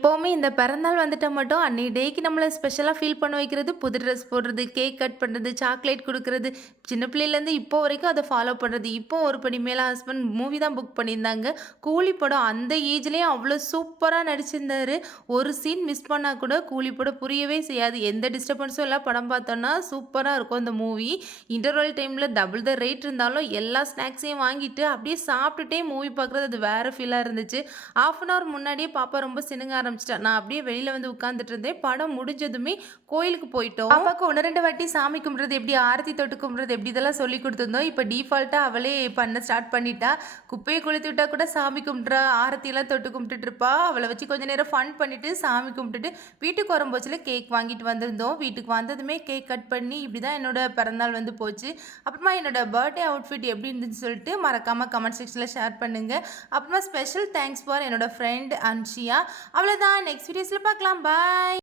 எப்போவுமே இந்த பிறந்தநாள் வந்துட்டா மட்டும் அன்னைய டேக்கு நம்மள ஸ்பெஷலா ஃபீல் பண்ண வைக்கிறது, புது ட்ரெஸ் போடுறது, கேக் கட் பண்றது, சாக்லேட் குடுக்குறது, சின்ன பிள்ளையிலேருந்து இப்போ வரைக்கும் அத ஃபாலோ பண்றது. இப்போ ஒரு படி மேல ஹஸ்பண்ட் மூவி தான் புக் பண்ணியிருந்தாங்க. கூலி படம் அந்த ஏஜ்லயும் அவ்ளோ சூப்பரா நடிச்சிருந்தாரு. ஒரு சீன் மிஸ் பண்ணா கூட கூலி படம் புரியவே செய்யாது. எந்த டிஸ்டர்பன்ஸும் இல்ல படம் பார்த்தோம்னா சூப்பரா இருக்கும் அந்த மூவி. இன்டர்வல் டைம்ல டபுள் த ரேட் இருந்தாலும் எல்லா ஸ்நாக்ஸையும் வாங்கிட்டு அப்படியே சாப்பிட்டுட்டே மூவி பார்க்குறது அது வேற ஃபீலா இருந்துச்சு. 1/2 அன் ஹவர் முன்னாடியே பாப்பா ரொம்ப சிணுங்க ஆரம்பிச்சுட்டா. நான் அப்படியே வெளியில வந்து உட்கார்ந்துட்டு இருந்தேன். படம் முடிஞ்சதுமே கோயிலுக்கு போயிட்டோம். பாப்பாக்கு 1, 2 வாட்டி சாமி கும்பிடுறது எப்படி, ஆரத்தி தொட்டு கும்பிடுறது எப்படி இதெல்லாம் சொல்லிக் குடுத்துருந்தோம். இப்ப டீஃபால்ட்டா அவளே பண்ண ஸ்டார்ட் பண்ணிட்டா. குப்பைய கொளுத்தி விட்டா கூட சாமி கும்பிட்றா, ஆரத்திலாம் தொட்டு கும்பிட்டுட்டு இருப்பா. அவள வச்சு கொஞ்ச நேரம் ஃபன் பண்ணிட்டு, சாமி கும்பிட்டுட்டு வீட்டுக்கு வரும்போதுல கேக் வாங்கிட்டு வந்திருந்தோம். வீட்டுக்கு வந்ததுமே கேக் கட் பண்ணி இப்படிதான் என்னோட பிறந்தநாள் வந்து போச்சு. அப்புறமா என்னோட பர்த்டே அவுட்ஃபிட் எப்படி இருந்துச்சுன்னு சொல்லிட்டு மறக்காம கமெண்ட் செக்ஷன்ல ஷேர் பண்ணுங்க. அப்புறமா ஸ்பெஷல் தேங்க்ஸ் ஃபார் என்னோட ஃப்ரெண்ட் அன்ஷியா. அவ்வளோதான். நெக்ஸ்ட் வீடியோஸில் பார்க்கலாம். பாய்.